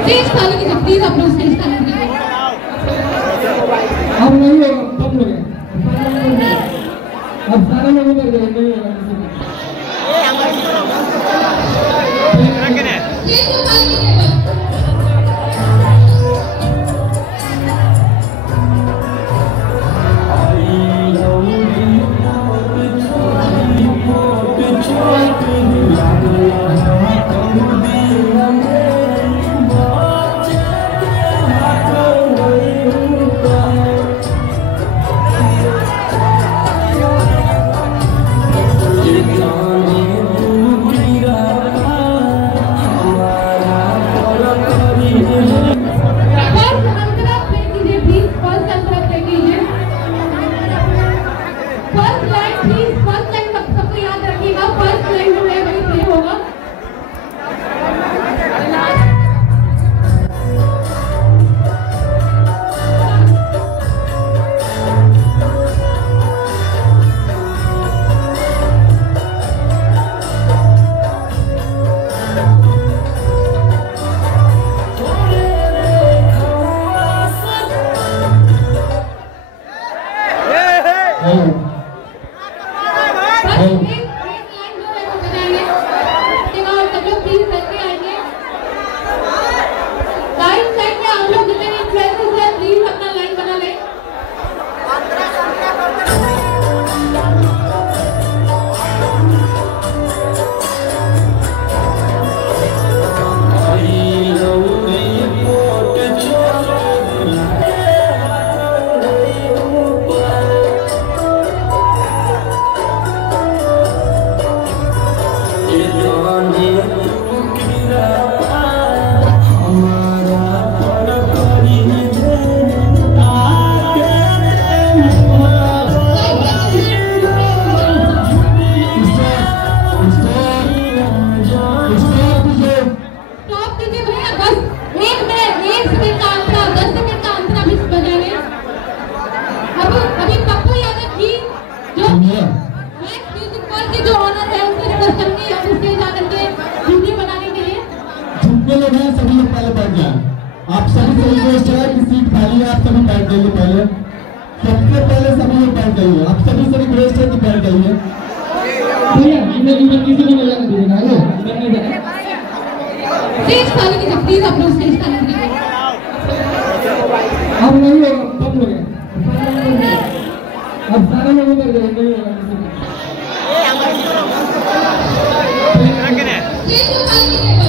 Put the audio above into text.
Stage खाली कीजिए please, अपना स्टेज खाली कीजिए। अब नहीं होगा, कब लोग अब सारे लोगों पर नहीं होगा। स्टेज को खाली कीजिए। सभी लोग पहले बैठ जाए। आप सभी से रिक्वेस्ट है कि सीट खाली है, आप सभी बैठ जाइए। पहले सबसे पहले सभी लोग बैठ जाइए। आप सभी से रिक्वेस्ट है कि बैठ जाइए। भैया इधर किसी को मजा नहीं देना है। स्टेज खाली कीजिए प्लीज, अपना स्टेज खाली कीजिए। अब नहीं होगा, कब लोग अब सारे लोगों पर नहीं होगा। स्टेज को खाली कीजिए।